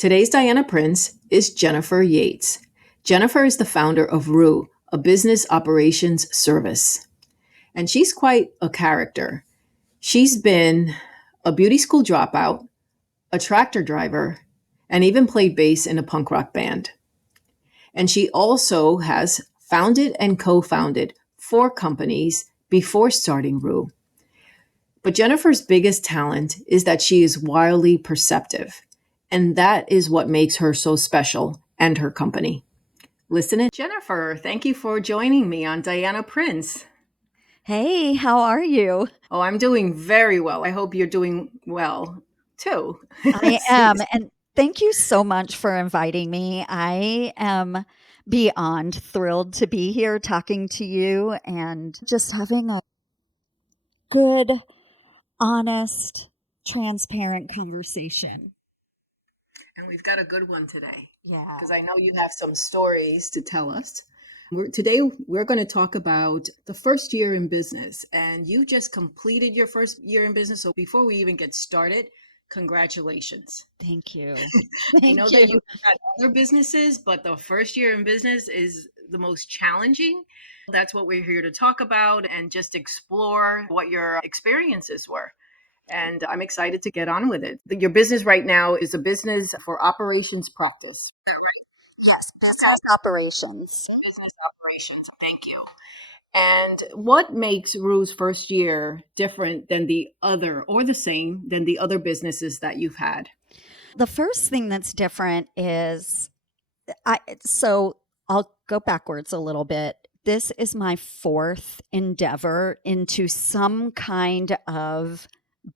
Today's Diana Prince is Jennifer Yates. Jennifer is the founder of RU, a business operations service. And she's quite a character. She's been a beauty school dropout, a tractor driver, and even played bass in a punk rock band. And she also has founded and co-founded 4 companies before starting RU. But Jennifer's biggest talent is that she is wildly perceptive. And that is what makes her so special and her company. Listen in. Jennifer, thank you for joining me on Diana Prince. Hey, how are you? Oh, I'm doing very well. I hope you're doing well too. I am. And thank you so much for inviting me. I am beyond thrilled to be here talking to you and just having a good, honest, transparent conversation. And we've got a good one today Yeah. because I know you have some stories to tell us. Today, we're going to talk about the first year in business. And you just completed your first year in business. So before we even get started, congratulations. Thank you. I know Thank that you. you had other businesses, but the first year in business is the most challenging. That's what we're here to talk about and just explore what your experiences were. And I'm excited to get on with it. Your business right now is a business for operations practice. Yes, business operations. Business operations. Thank you. And what makes Rue's first year different than the other, or the same than the other businesses that you've had? The first thing that's different is so I'll go backwards a little bit. This is my 4th endeavor into some kind of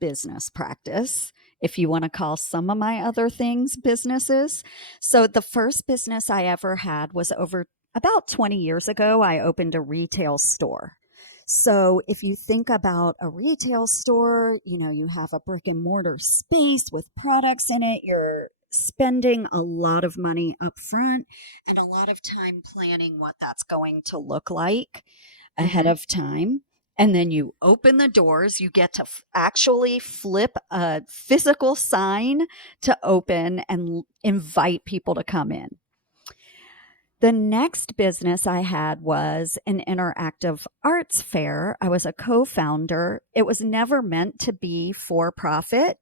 business practice, if you want to call some of my other things businesses. So the first business I ever had was over about 20 years ago. I opened a retail store. So if you think about a retail store, you have a brick and mortar space with products in it. You're spending a lot of money up front and a lot of time planning what that's going to look like ahead of time. And then you open the doors, you get to actually flip a physical sign to open and invite people to come in. The next business I had was an interactive arts fair. I was a co founder. It was never meant to be for profit.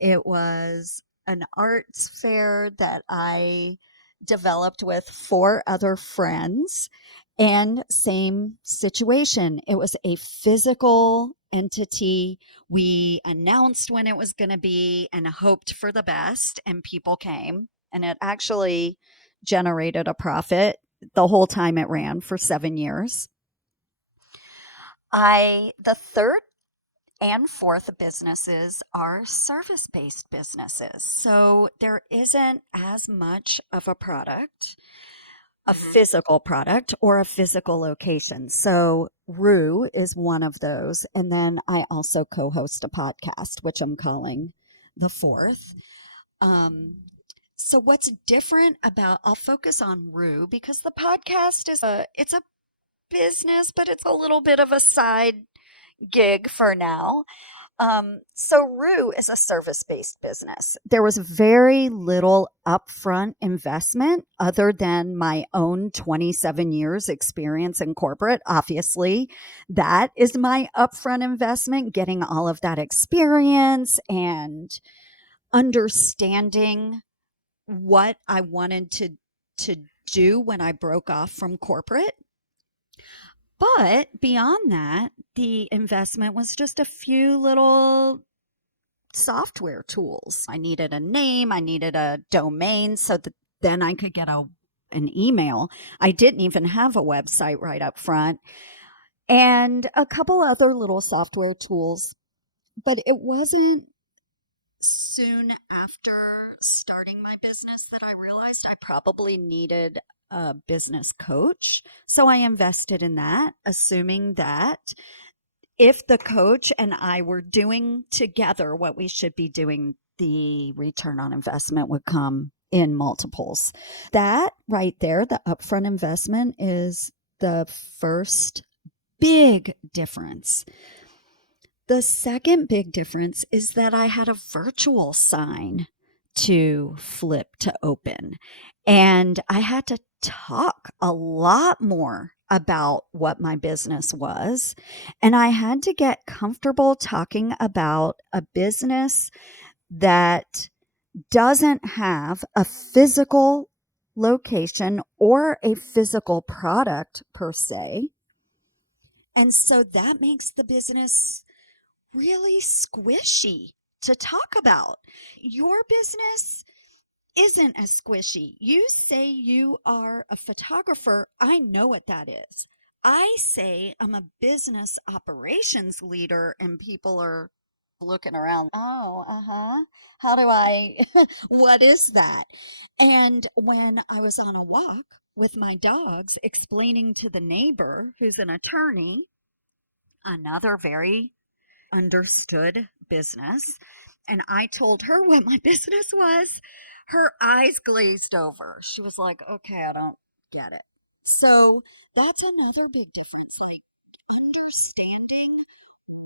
It was an arts fair that I developed with 4 other friends. And same situation. It was a physical entity. We announced when it was going to be and hoped for the best, and people came. And it actually generated a profit the whole time it ran for 7 years. The third and fourth businesses are service-based businesses. So there isn't as much of a product, a physical product or a physical location. So Rue is one of those. And then I also co-host a podcast, which I'm calling the fourth. So what's different about, I'll focus on Rue because the podcast it's a business, but it's a little bit of a side gig for now. So Rue is a service-based business. There was very little upfront investment other than my own 27 years experience in corporate. Obviously, that is my upfront investment, getting all of that experience and understanding what I wanted to do when I broke off from corporate. But beyond that, the investment was just a few little software tools. I needed a name, I needed a domain so that then I could get an email. I didn't even have a website right up front, and a couple other little software tools. But it wasn't soon after starting my business that I realized I probably needed a business coach. So I invested in that, assuming that if the coach and I were doing together what we should be doing, the return on investment would come in multiples. That right there, the upfront investment, is the first big difference. The second big difference is that I had a virtual sign to flip to open. And I had to talk a lot more about what my business was. And I had to get comfortable talking about a business that doesn't have a physical location or a physical product per se. And so that makes the business really squishy to talk about. Your business isn't as squishy. You say you are a photographer. I know what that is. I say I'm a business operations leader, and people are looking around. Oh, How do I, what is that? And when I was on a walk with my dogs explaining to the neighbor who's an attorney, another very understood business, and I told her what my business was, her eyes glazed over. She was like, okay, I don't get it. So that's another big difference. Like understanding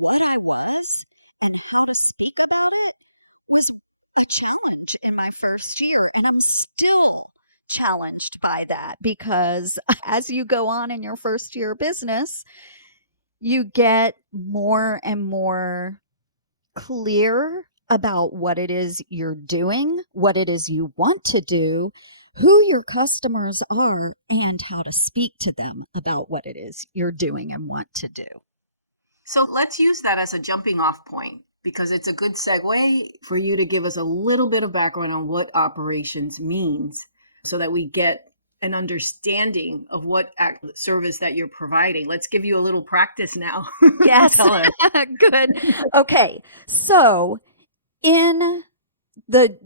what I was and how to speak about it was a challenge in my first year. And I'm still challenged by that because as you go on in your first year of business, you get more and more clear about what it is you're doing, what it is you want to do, who your customers are, and how to speak to them about what it is you're doing and want to do. So let's use that as a jumping off point because it's a good segue for you to give us a little bit of background on what operations means so that we get an understanding of what service that you're providing. Let's give you a little practice now. Yes. Tell us. Good. Okay. So, in the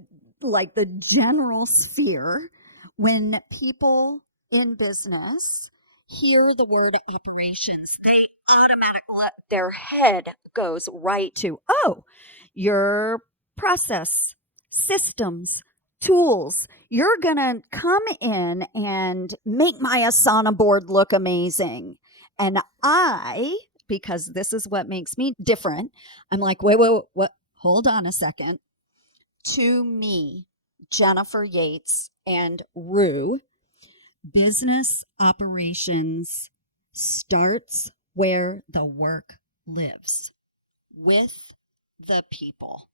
the general sphere, when people in business hear the word operations, they automatically their head goes right to, oh, your process, systems, tools. You're going to come in and make my Asana board look amazing. And because this is what makes me different, I'm like, wait, what? Hold on a second. To me, Jennifer Yates and Rue, business operations starts where the work lives, with the people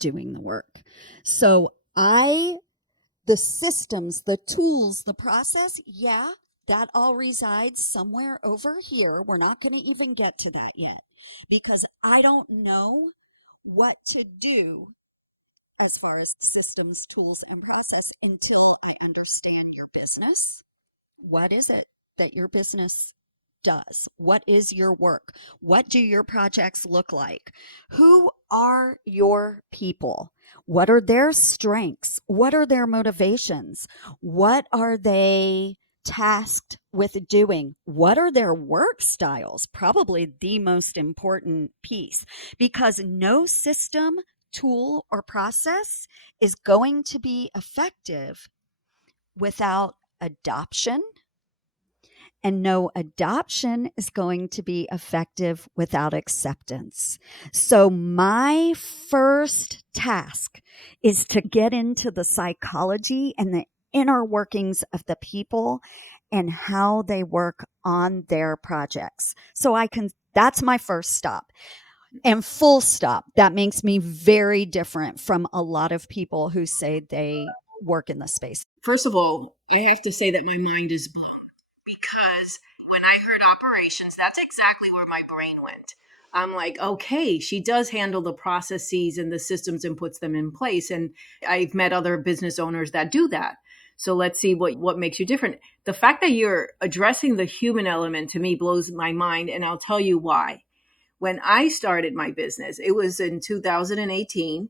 doing the work. So the systems, the tools, the process, yeah, that all resides somewhere over here. We're not going to even get to that yet because I don't know what to do as far as systems, tools, and process until I understand your business. What is it that your business does? What is your work? What do your projects look like? Who are your people? What are their strengths? What are their motivations? What are they tasked with doing? What are their work styles? Probably the most important piece because no system, tool, or process is going to be effective without adoption, and no adoption is going to be effective without acceptance. So, my first task is to get into the psychology and the inner workings of the people and how they work on their projects. That's my first stop. And full stop. That makes me very different from a lot of people who say they work in the space. First of all, I have to say that my mind is blown because when I heard operations, that's exactly where my brain went. I'm like, okay, she does handle the processes and the systems and puts them in place. And I've met other business owners that do that. So let's see what makes you different. The fact that you're addressing the human element to me blows my mind. And I'll tell you why. When I started my business, it was in 2018.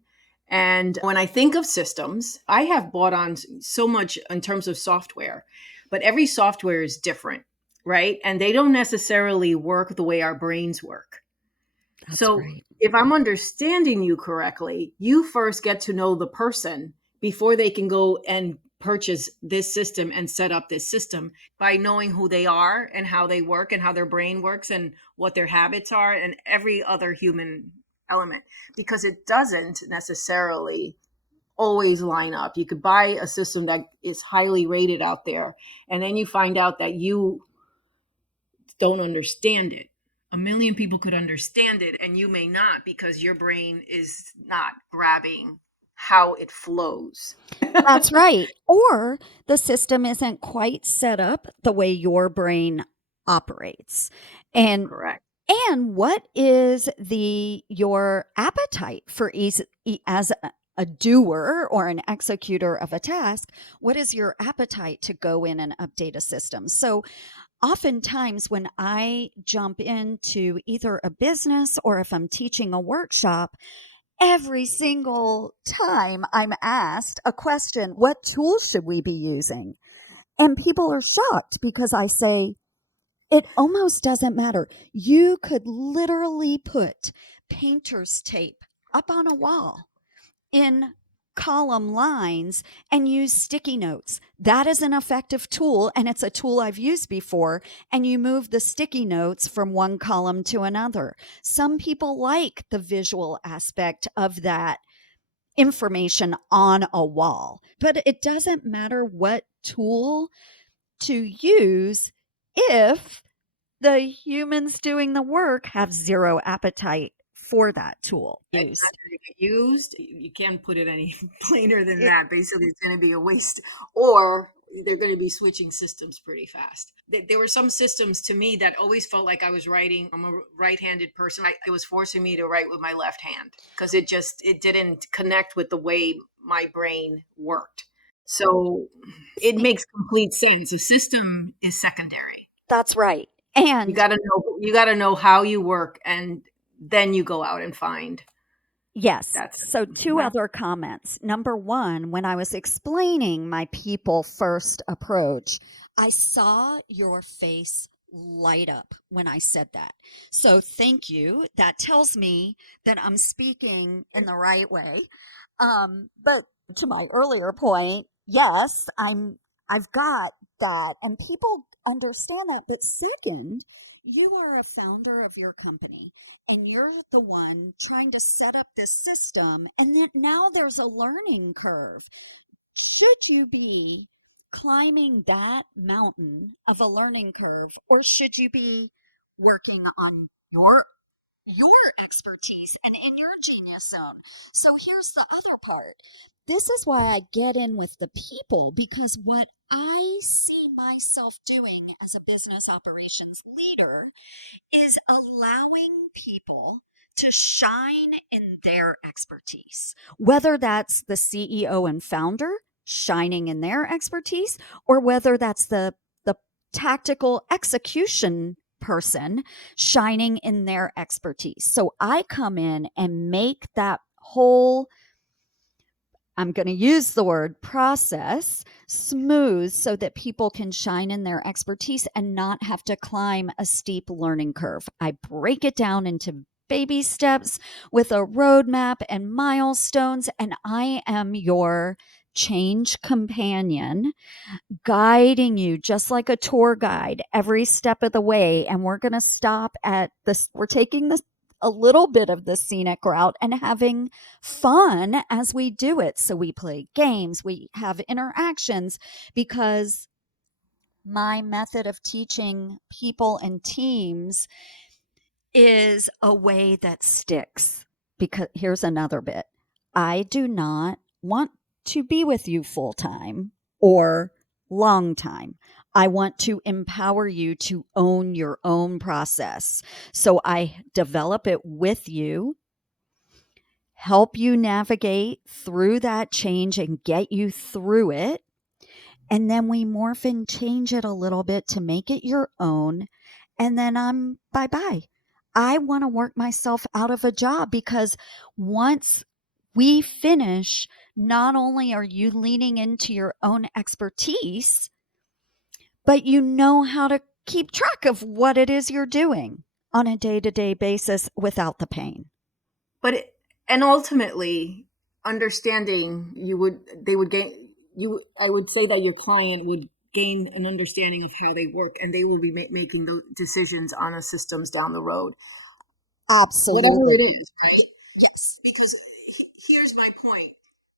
And when I think of systems, I have bought on so much in terms of software, but every software is different, right? And they don't necessarily work the way our brains work. That's So right. if I'm understanding you correctly, you first get to know the person before they can go and purchase this system and set up this system by knowing who they are and how they work and how their brain works and what their habits are and every other human element because it doesn't necessarily always line up. You could buy a system that is highly rated out there, and then you find out that you don't understand it. A million people could understand it, and you may not because your brain is not grabbing how it flows. That's right. Or the system isn't quite set up the way your brain operates. And Correct. and what is the your appetite for as a doer or an executor of a task? What is your appetite to go in and update a system? So oftentimes when I jump into either a business or if I'm teaching a workshop, every single time I'm asked a question, what tools should we be using? And people are shocked because I say, it almost doesn't matter. You could literally put painter's tape up on a wall in column lines and use sticky notes. That is an effective tool, and it's a tool I've used before. And you move the sticky notes from one column to another. Some people like the visual aspect of that information on a wall, but it doesn't matter what tool to use if the humans doing the work have zero appetite for that tool It's not used. going to get used. You can't put it any plainer than It, that. Basically, it's going to be a waste, or they're going to be switching systems pretty fast. There were some systems to me that always felt like I was writing. I'm a right-handed person. It was forcing me to write with my left hand because it didn't connect with the way my brain worked. So it makes complete sense. A system is secondary. that's right. You And got to know how you work, and then you go out and find yes. that So, system. two Well, other comments. Number one, when I was explaining my people first approach, I saw your face light up when I said that. So, thank you. That tells me that I'm speaking in the right way. But to my earlier point, yes, I've got that, and people understand that. But second, you are a founder of your company and you're the one trying to set up this system, and then now there's a learning curve. Should you be climbing that mountain of a learning curve, or should you be working on your expertise and in your genius zone? So here's the other part. This is why I get in with the people, because what I see myself doing as a business operations leader is allowing people to shine in their expertise, whether that's the CEO and founder shining in their expertise, or whether that's the tactical execution person shining in their expertise. So I come in and make that whole, I'm going to use the word process, smooth so that people can shine in their expertise and not have to climb a steep learning curve. I break it down into baby steps with a roadmap and milestones, and I am your change companion, guiding you just like a tour guide every step of the way. And we're going to stop at this, we're taking this a little bit of the scenic route and having fun as we do it. So we play games, we have interactions, because my method of teaching people and teams is a way that sticks. Because here's another bit. I do not want to be with you full time or long time. I want to empower you to own your own process. So I develop it with you, help you navigate through that change and get you through it. And then we morph and change it a little bit to make it your own. And then I'm bye bye. I want to work myself out of a job, because once we finish, not only are you leaning into your own expertise, but you know how to keep track of what it is you're doing on a day to day basis without the pain. but and ultimately, understanding they would gain you. I would say that your client would gain an understanding of how they work, and they will be making those decisions on the systems down the road, whatever Absolutely. it is, right? Yes. Because here's my point.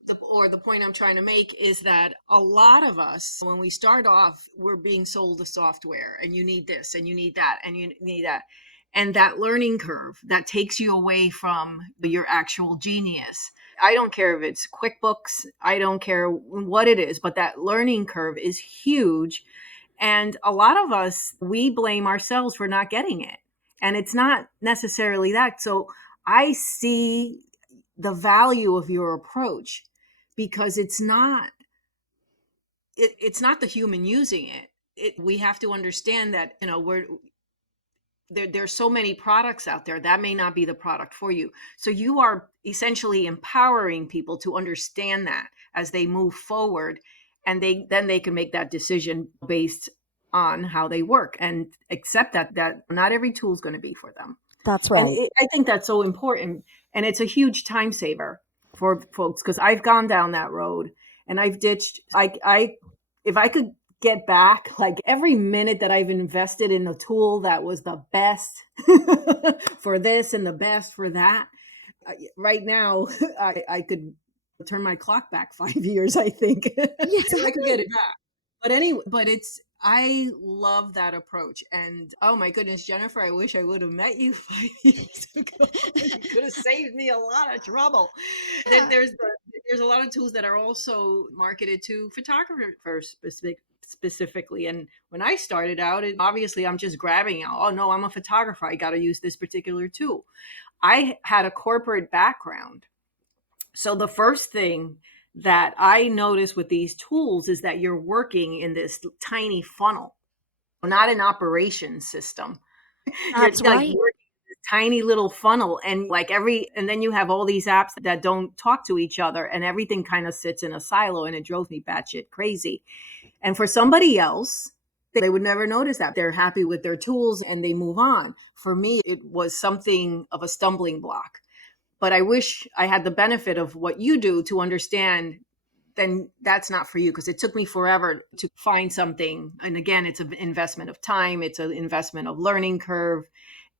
The point I'm trying to make is that a lot of us, when we start off, we're being sold a software and you need this and you need that and you need that. And that learning curve that takes you away from your actual genius. I don't care if it's QuickBooks, I don't care what it is, but that learning curve is huge. And a lot of us, we blame ourselves for not getting it. And it's not necessarily that. So I see the value of your approach because it's not the human using it. We have to understand that, there's so many products out there that may not be the product for you. So you are essentially empowering people to understand that as they move forward, and they can make that decision based on how they work and accept that not every tool is going to be for them. That's And right. I think that's so important. And it's a huge time saver for folks because I've gone down that road and I've ditched. If I could get back like every minute that I've invested in a tool that was the best for this and the best for that, right now, I could turn my clock back 5 years, I think, Yeah, if I could get exactly. it back. But anyway, I love that approach. And oh my goodness, Jennifer, I wish I would have met you 5 years ago. You could have saved me a lot of trouble. Then Yeah. there's a lot of tools that are also marketed to photographers specifically. And when I started out, obviously I'm just grabbing, oh no, I'm a photographer, I got to use this particular tool. I had a corporate background. So the first thing that I notice with these tools is that you're working in this tiny funnel, not an operation system. You're That's like right. working in this tiny little funnel, and and then you have all these apps that don't talk to each other and everything kind of sits in a silo, and it drove me batshit crazy. And for somebody else, they would never notice that. They're happy with their tools and they move on. For me, it was something of a stumbling block. But I wish I had the benefit of what you do to understand then that's not for you because it took me forever to find something. And again, it's an investment of time, it's an investment of learning curve.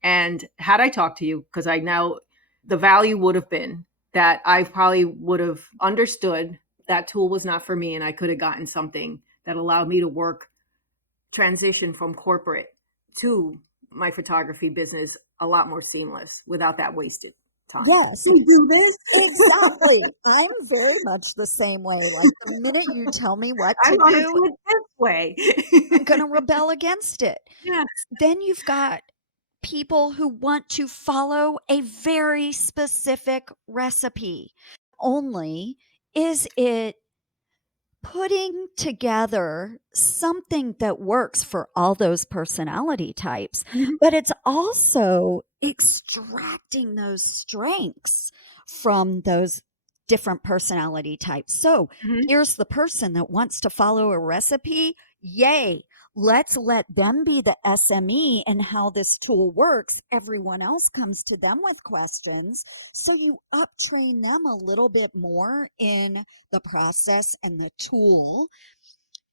And had I talked to you, because I now, the value would have been that I probably would have understood that tool was not for me and I could have gotten something that allowed me to work, transition from corporate to my photography business a lot more seamless without that wasted time. Yes, We do this. exactly. I'm very much the same way. Like the minute you tell me what I to want to do, do it this way. I'm going to rebel against it. Yeah. Then you've got people who want to follow a very specific recipe. Only is it putting together something that works for all those personality types, Mhm. but it's also extracting those strengths from those different personality types. So Mhm. here's the person that wants to follow a recipe. Yay. Let's let them be the SME and how this tool works. Everyone else comes to them with questions. So you uptrain them a little bit more in the process and the tool,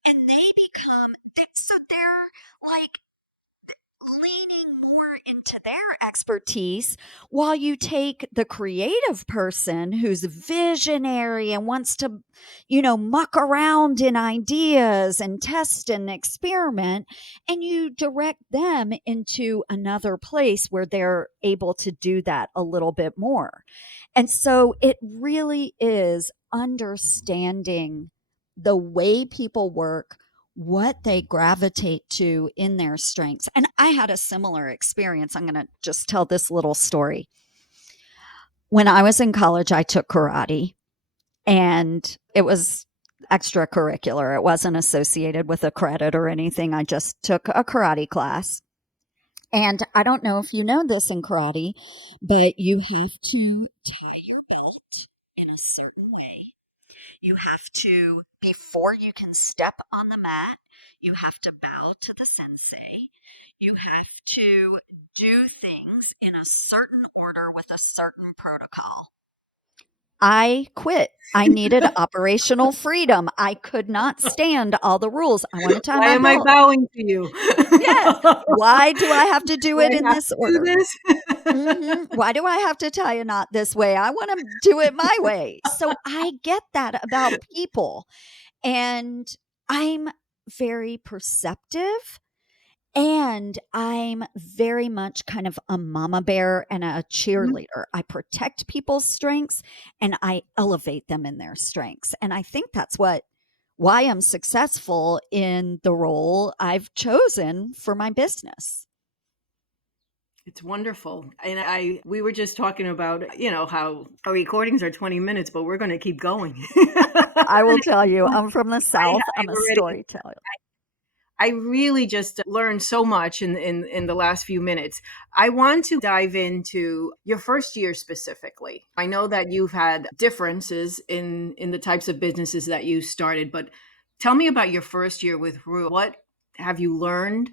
and they become so they're like leaning more into their expertise while you take the creative person who's visionary and wants to muck around in ideas and test and experiment, and you direct them into another place where they're able to do that a little bit more. And so it really is understanding the way people work, what they gravitate to in their strengths. And I had a similar experience. I'm going to just tell this little story. When I was in college, I took karate, and it was extracurricular. It wasn't associated with a credit or anything. I just took a karate class. And I don't know if you know this in karate, but you have to tie your belt in a certain way. You have to, before you can step on the mat, you have to bow to the sensei. You have to do things in a certain order with a certain protocol. I quit. I needed operational freedom. I could not stand all the rules. I want to tie Why my am I belt. bowing to you? Yes. Why do I have to do Do it I in have this to do order? this? Why do I have to tie a knot this way? I want to do it my way. So I get that about people. And I'm very perceptive. And I'm very much kind of a mama bear and a Mhm. cheerleader. I protect people's strengths and I elevate them in their strengths. And I think that's why I'm successful in the role I've chosen for my business. It's wonderful. And we were just talking about, how our recordings are 20 minutes, but we're going to keep going. I will tell you, I'm from the I, South. I'm I've a already storyteller. I really just learned so much in the last few minutes. I want to dive into your first year specifically. I know that you've had differences in the types of businesses that you started, but tell me about your first year with Rue. What have you learned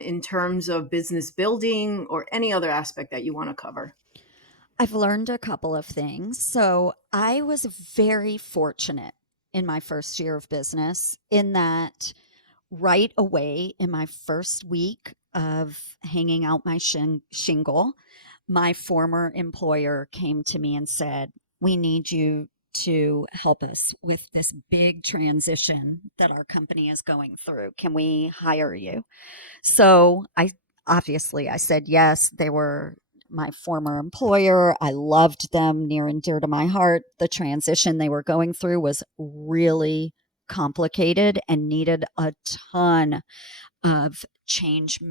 in terms of business building or any other aspect that you want to cover? I've learned a couple of things. So I was very fortunate in my first year of business in that right away in my first week of hanging out my shingle, my former employer came to me and said, "We need you to help us with this big transition that our company is going through. Can we hire you?" So I said yes. They were my former employer. I loved them, near and dear to my heart. The transition they were going through was really complicated and needed a ton of change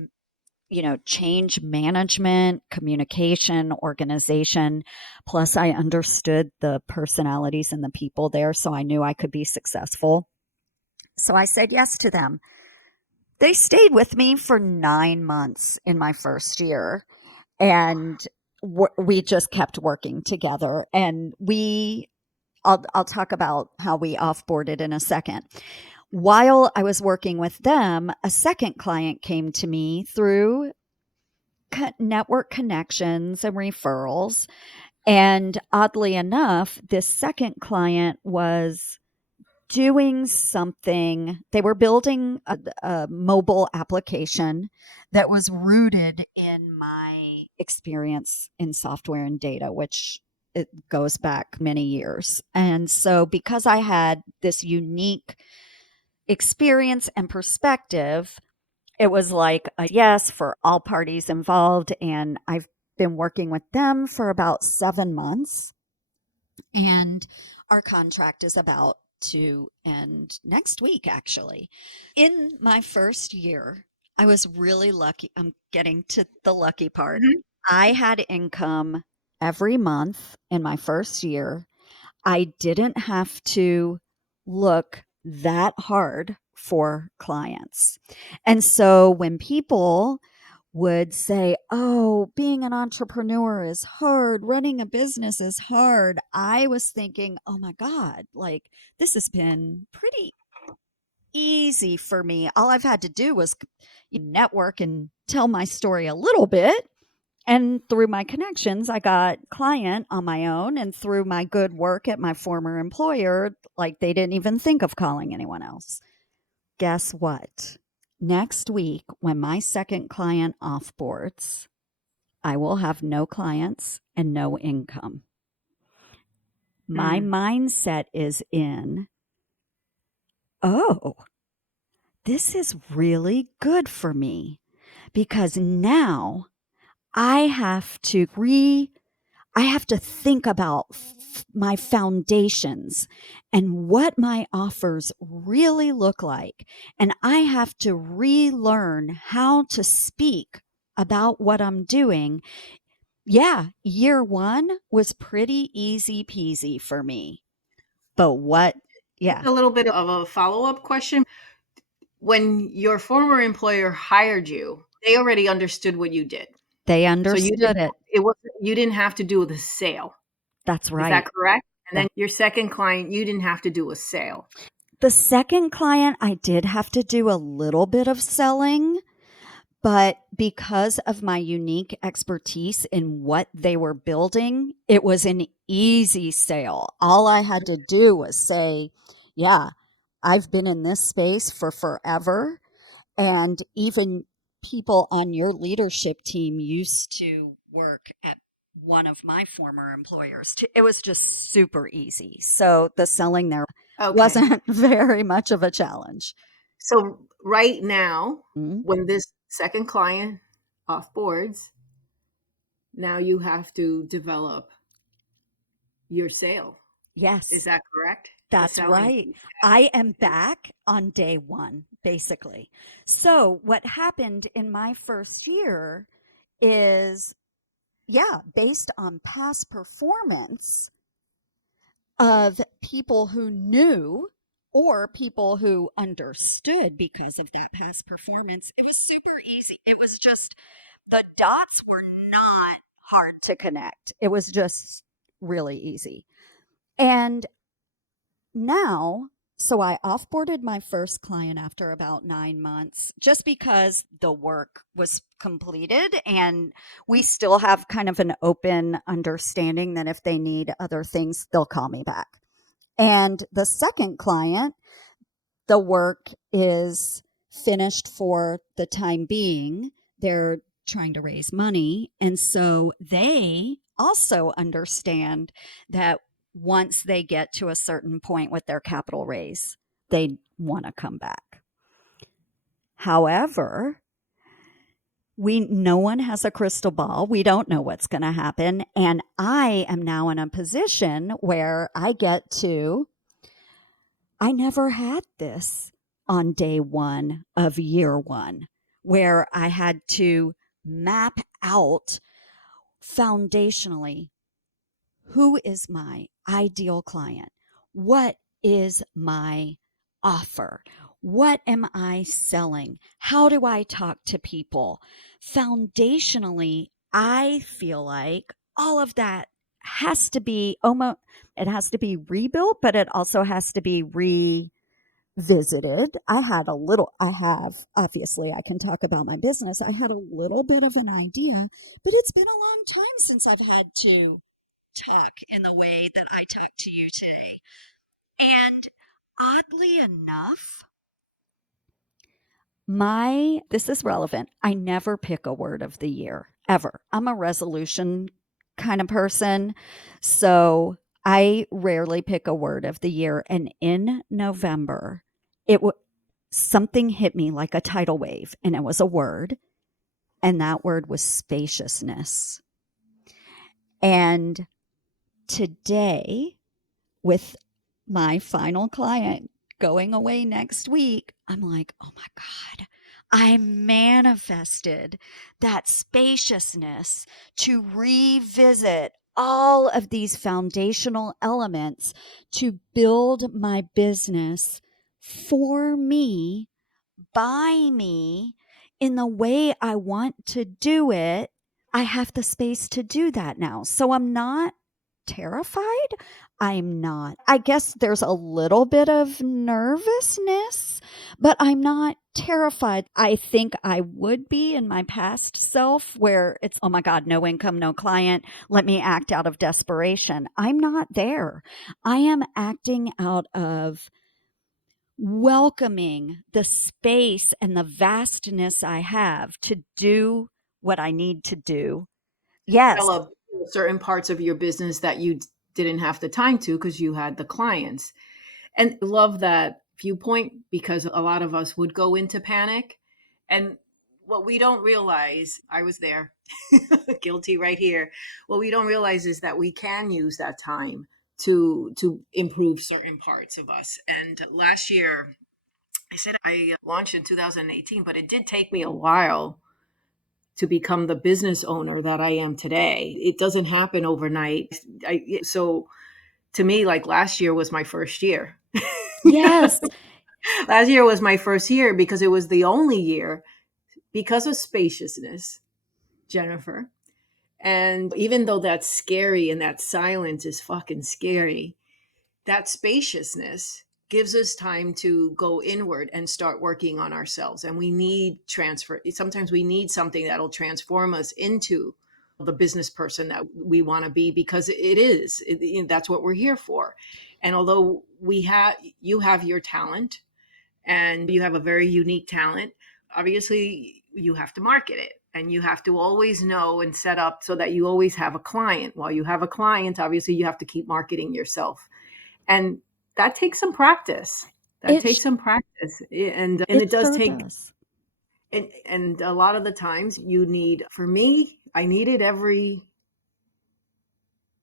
management, communication, organization. Plus, I understood the personalities and the people there, so I knew I could be successful. So I said yes to them. They stayed with me for 9 months in my first year, and we just kept working together. And I'll talk about how we offboarded in a second. While I was working with them, a second client came to me through network connections and referrals. And oddly enough, this second client was doing something. They were building a mobile application that was rooted in my experience in software and data, which it goes back many years. And so, because I had this unique experience and perspective, it was like a yes for all parties involved. And I've been working with them for about 7 months. And our contract is about to end next week, actually. In my first year, I was really lucky. I'm getting to the lucky part. Mhm. I had income every month in my first year. I didn't have to look that hard for clients. And so when people would say, "Oh, being an entrepreneur is hard, running a business is hard," I was thinking, "Oh my God, like this has been pretty easy for me. All I've had to do was network and tell my story a little bit." And through my connections, I got client on my own. And through my good work at my former employer, like they didn't even think of calling anyone else. Guess what? Next week, when my second client offboards, I will have no clients and no income. My Mm. mindset is in, oh, this is really good for me because now I have to I have to think about my foundations and what my offers really look like. And I have to relearn how to speak about what I'm doing. Yeah, year one was pretty easy peasy for me. But what? Just Yeah, a little bit of a follow-up question. When your former employer hired you, they already understood what you did. they So understood it. you didn't have to do the sale. That's Is that right. correct? And then That your second client, you didn't have to do a sale. the second client, I did have to do a little bit of selling. But because of my unique expertise in what they were building, it was an easy sale. All I had to do was say, "Yeah, I've been in this space for forever." And even people on your leadership team used to work at one of my former employers. It was just super easy. So the selling there Okay. wasn't very much of a challenge. So right now, Mhm. when this second client off boards, now you have to develop your sale. Is Yes, that correct? The that's selling right. piece. I am back on day one, basically. So what happened in my first year is, yeah, based on past performance of people who knew or people who understood because of that past performance, it was super easy. It was just the dots were not hard to connect. It was just really easy. And now, so I offboarded my first client after about 9 months just because the work was completed, and we still have kind of an open understanding that if they need other things, they'll call me back. And the second client, the work is finished for the time being. They're trying to raise money. And so they also understand that once they get to a certain point with their capital raise, they want to come back. However, we no one has a crystal ball. We don't know what's going to happen, and I am now in a position where I never had this on day one of year one, where I had to map out foundationally who is my ideal client? What is my offer? What am I selling? How do I talk to people? Foundationally, I feel like all of that has to be almost, it has to be rebuilt, but it also has to be visited. I have, obviously, I can talk about my business. I had a little bit of an idea, but it's been a long time since I've had to talk in the way that I talk to you today. And oddly enough, this is relevant. I never pick a word of the year ever. I'm a resolution kind of person. So I rarely pick a word of the year. And in November, it was something hit me like a tidal wave, and it was a word, and that word was spaciousness. And today, with my final client going away next week, I'm like, oh my God, I manifested that spaciousness to revisit all of these foundational elements to build my business for me, by me, in the way I want to do it. I have the space to do that now. So I'm not terrified. I'm not. I guess there's a little bit of nervousness, but I'm not terrified. I think I would be in my past self where it's, oh my God, no income, no client. Let me act out of desperation. I'm not there. I am acting out of welcoming the space and the vastness I have to do what I need to do. Yes. Develop certain parts of your business that you didn't have the time to because you had the clients. And I love that viewpoint because a lot of us would go into panic. And what we don't realize, I was there, guilty right here. What we don't realize is that we can use that time to improve certain parts of us. And last year, I said I launched in 2018, but it did take me a while to become the business owner that I am today. It doesn't happen overnight. So to me, like last year was my first year. Yes. Last year was my first year because it was the only year because of spaciousness, Jennifer. And even though that's scary and that silence is fucking scary, that spaciousness gives us time to go inward and start working on ourselves. And we need transfer. Sometimes we need something that'll transform us into the business person that we want to be because that's what we're here for. And although you have your talent and you have a very unique talent, obviously you have to market it, and you have to always know and set up so that you always have a client. While you have a client, obviously you have to keep marketing yourself. And that takes some practice. That It takes some practice. And it it does sure take, does. and a lot of the times you need, for me, I needed every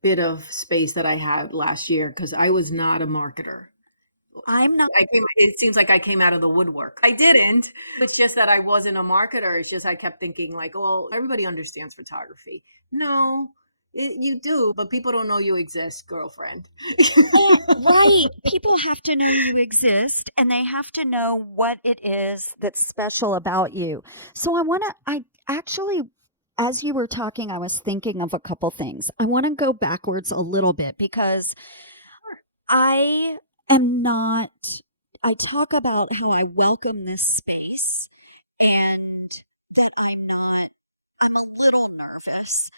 bit of space that I had last year because I was not a marketer. I'm not. It seems like I came out of the woodwork. I didn't. It's just that I wasn't a marketer. It's just I kept thinking like, oh, everybody understands photography. No, you do, but people don't know you exist, girlfriend. Right. People have to know you exist and they have to know what it is that's special about you. So I actually, as you were talking, I was thinking of a couple things. I want to go backwards a little bit because I am not, I talk about how I welcome this space and that I'm a little nervous.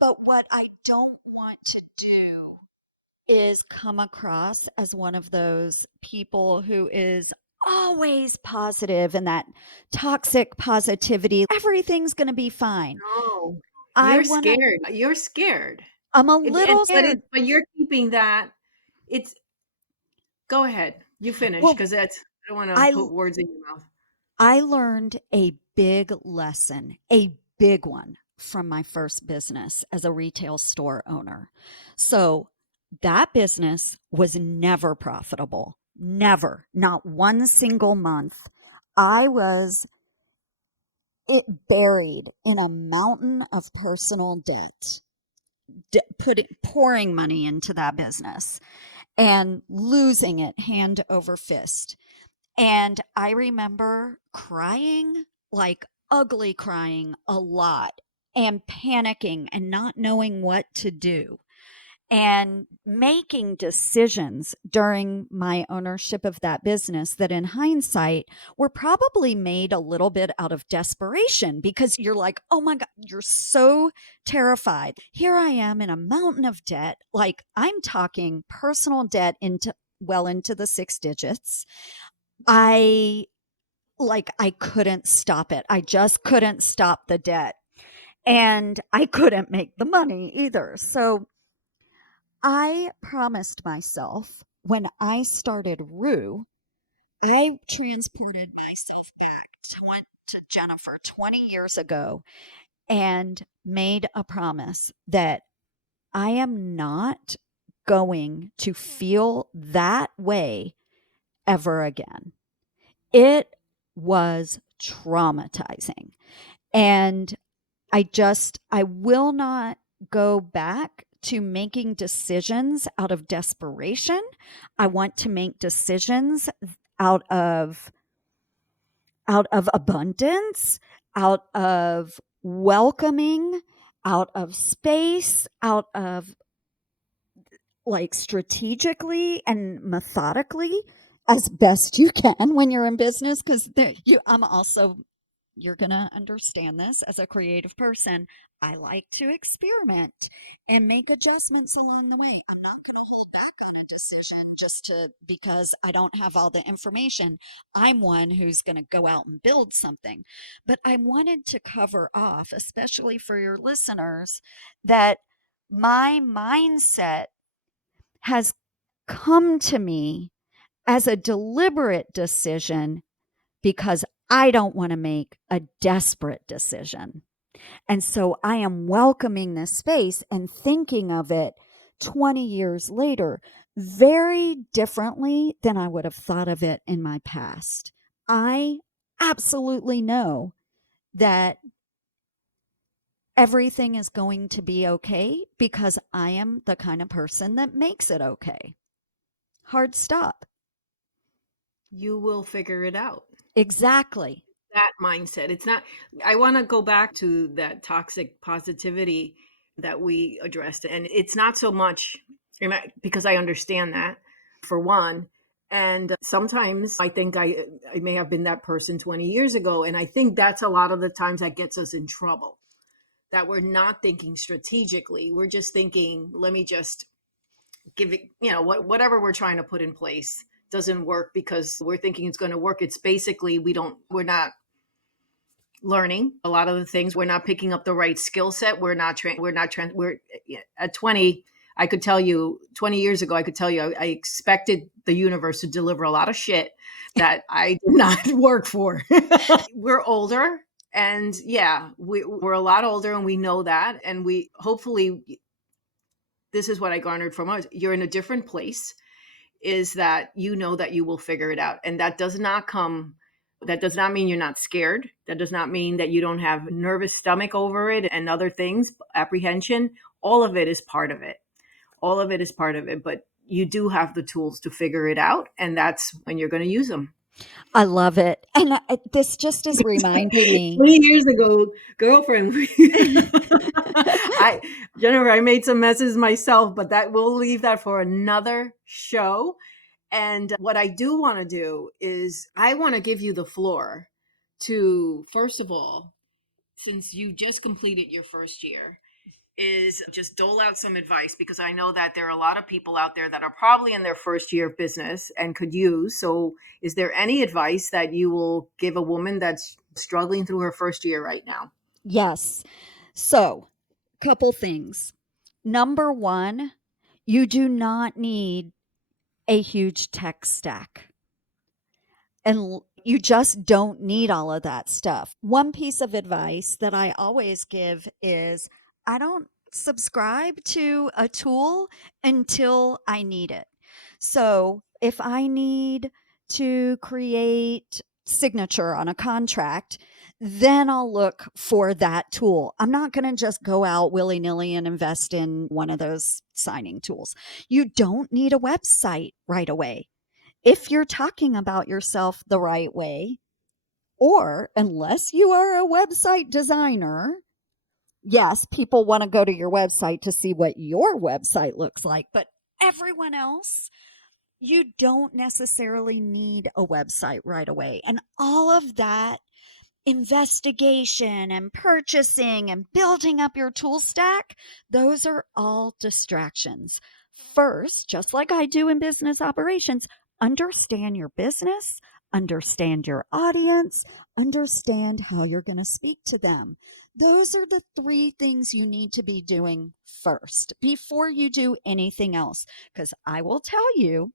But what I don't want to do is come across as one of those people who is always positive and that toxic positivity. Everything's going to be fine. No, I you're want to, scared. You're scared. I'm a It, and little scared. but you're keeping that. It's Go ahead. You finish Well, because that's I don't want to I put words in your mouth. I learned a big lesson, a big one from my first business as a retail store owner. So that business was never profitable, never, not one single month. I was it buried in a mountain of personal debt, pouring money into that business and losing it hand over fist. And I remember crying, like ugly crying a lot, and panicking and not knowing what to do and making decisions during my ownership of that business that in hindsight were probably made a little bit out of desperation because you're like, oh my God, you're so terrified. Here I am in a mountain of debt. Like I'm talking personal debt into well into the six digits. I I couldn't stop it. I just couldn't stop the debt. And I couldn't make the money either. So I promised myself when I started Rue, I transported myself back to Jennifer 20 years ago and made a promise that I am not going to feel that way ever again. It was traumatizing. And I will not go back to making decisions out of desperation. I want to make decisions out of out of abundance, out of welcoming, out of space, out of like strategically and methodically as best you can when you're in business because you I'm also you're going to understand this as a creative person. I like to experiment and make adjustments along the way. I'm not going to hold back on a decision just to because I don't have all the information. I'm one who's going to go out and build something. But I wanted to cover off, especially for your listeners, that my mindset has come to me as a deliberate decision because I don't want to make a desperate decision. And so I am welcoming this space and thinking of it 20 years later very differently than I would have thought of it in my past. I absolutely know that everything is going to be okay because I am the kind of person that makes it okay. Hard stop. You will figure it out. Exactly. That mindset. It's not, I want to go back to that toxic positivity that we addressed. And it's not so much because I understand that, for one. And sometimes I think I may have been that person 20 years ago. And I think that's a lot of the times that gets us in trouble, that we're not thinking strategically. We're just thinking, let me just give it, whatever we're trying to put in place doesn't work because we're thinking it's going to work. It's basically we're not learning a lot of the things. We're not picking up the right skill set. We're at 20. I could tell you 20 years ago, I could tell you I expected the universe to deliver a lot of shit that I did not work for. We're older, and yeah, we're a lot older, and we know that. And we hopefully, this is what I garnered from us. You're in a different place, is that you know that you will figure it out. And that does not mean you're not scared. That does not mean that you don't have nervous stomach over it and other things, apprehension. All of it is part of it. All of it is part of it. But you do have the tools to figure it out. And that's when you're going to use them. I love it. And this just is reminding me. 20 years ago, girlfriend, Jennifer, I made some messes myself, but we'll leave that for another show. And what I do want to do is I want to give you the floor to, first of all, since you just completed your first year, is just dole out some advice, because I know that there are a lot of people out there that are probably in their first year of business and could use. So is there any advice that you will give a woman that's struggling through her first year right now? Yes. So, couple things. Number one, you do not need a huge tech stack. And you just don't need all of that stuff. One piece of advice that I always give is I don't subscribe to a tool until I need it. So if I need to create signature on a contract, then I'll look for that tool. I'm not going to just go out willy nilly and invest in one of those signing tools. You don't need a website right away if you're talking about yourself the right way, or unless you are a website designer. Yes, people want to go to your website to see what your website looks like, but everyone else, you don't necessarily need a website right away. And all of that investigation and purchasing and building up your tool stack, those are all distractions. First, just like I do in business operations, understand your business, understand your audience, understand how you're going to speak to them. Those are the three things you need to be doing first before you do anything else. Because I will tell you,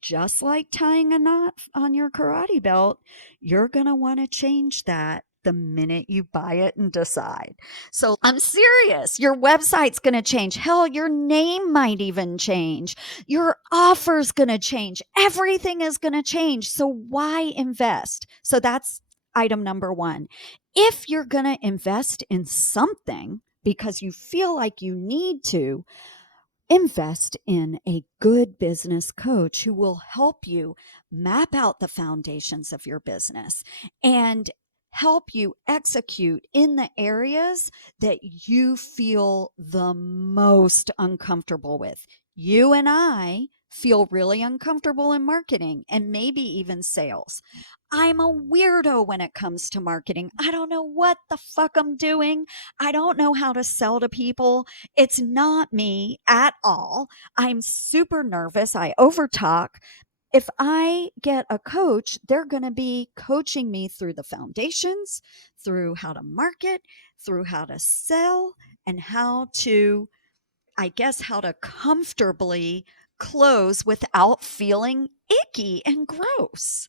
just like tying a knot on your karate belt, you're going to want to change that the minute you buy it and decide. So I'm serious. Your website's going to change. Hell, your name might even change. Your offer's going to change. Everything is going to change. So why invest? So that's item number one. If you're going to invest in something because you feel like you need to, invest in a good business coach who will help you map out the foundations of your business and help you execute in the areas that you feel the most uncomfortable with. You and I feel really uncomfortable in marketing and maybe even sales. I'm a weirdo when it comes to marketing. I don't know what the fuck I'm doing. I don't know how to sell to people. It's not me at all. I'm super nervous. I overtalk. If I get a coach, they're going to be coaching me through the foundations, through how to market, through how to sell, and how to, I guess, how to comfortably close without feeling icky and gross.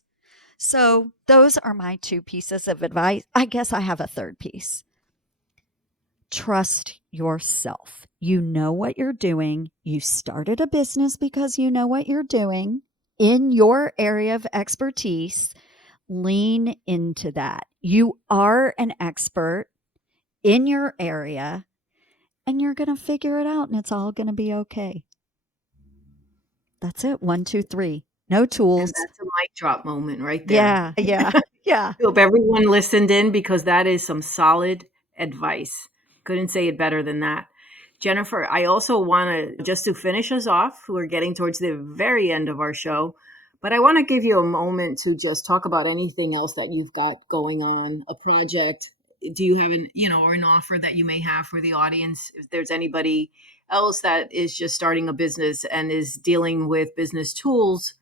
So those are my two pieces of advice. I guess I have a third piece. Trust yourself. You know what you're doing. You started a business because you know what you're doing in your area of expertise. Lean into that. You are an expert in your area and you're going to figure it out and it's all going to be okay. That's it. 1, 2, 3. No tools. And that's a mic drop moment right there. Yeah. I hope everyone listened in, because that is some solid advice. Couldn't say it better than that. Jennifer, I also want to, just to finish us off, we're getting towards the very end of our show, but I want to give you a moment to just talk about anything else that you've got going on, a project. Do you have or an offer that you may have for the audience? If there's anybody else that is just starting a business and is dealing with business tools,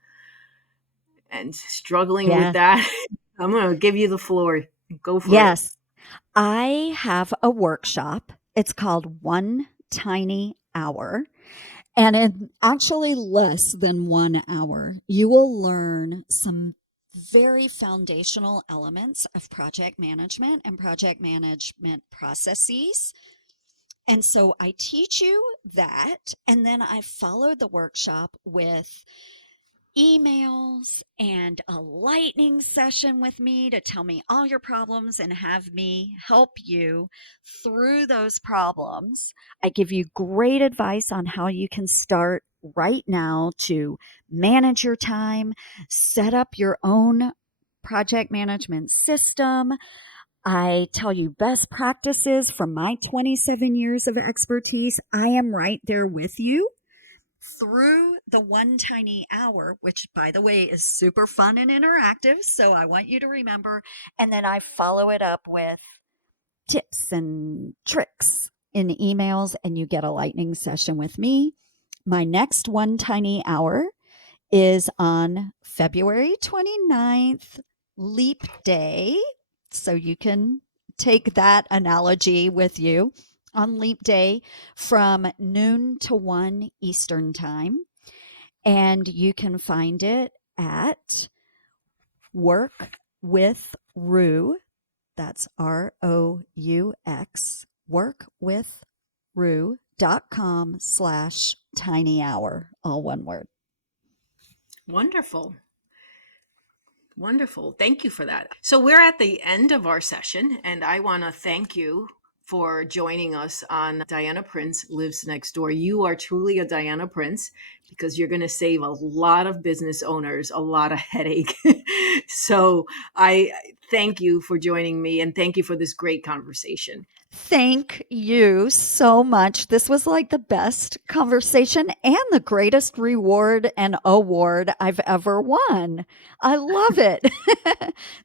and struggling with Yeah. that. I'm going to give you the floor. Go for it. Yes. I have a workshop. It's called One Tiny Hour. And in actually less than 1 hour, you will learn some very foundational elements of project management and project management processes. And so I teach you that, and then I follow the workshop with emails and a lightning session with me to tell me all your problems and have me help you through those problems. I give you great advice on how you can start right now to manage your time, set up your own project management system. I tell you best practices from my 27 years of expertise. I am right there with you through the One Tiny Hour, which, by the way, is super fun and interactive. So I want you to remember. And then I follow it up with tips and tricks in emails, and you get a lightning session with me. My next One Tiny Hour is on February 29th, Leap Day. So you can take that analogy with you on Leap Day from noon to 1 Eastern Time. And you can find it at Work with Rue. That's ROUX, workwithrue.com/tiny hour, all one word. Wonderful. Wonderful. Thank you for that. So we're at the end of our session, and I want to thank you for joining us on Diana Prince Lives Next Door. You are truly a Diana Prince because you're going to save a lot of business owners a lot of headache. So I thank you for joining me, and thank you for this great conversation. Thank you so much. This was like the best conversation and the greatest reward and award I've ever won. I love it.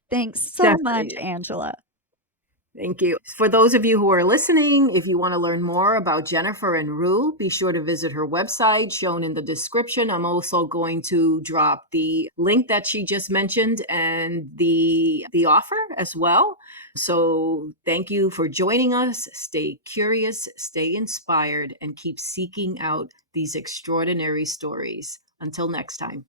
Thanks so much, Definitely. Angela. Thank you. For those of you who are listening, if you want to learn more about Jennifer and Rue, be sure to visit her website shown in the description. I'm also going to drop the link that she just mentioned and the offer as well. So thank you for joining us. Stay curious, stay inspired, and keep seeking out these extraordinary stories. Until next time.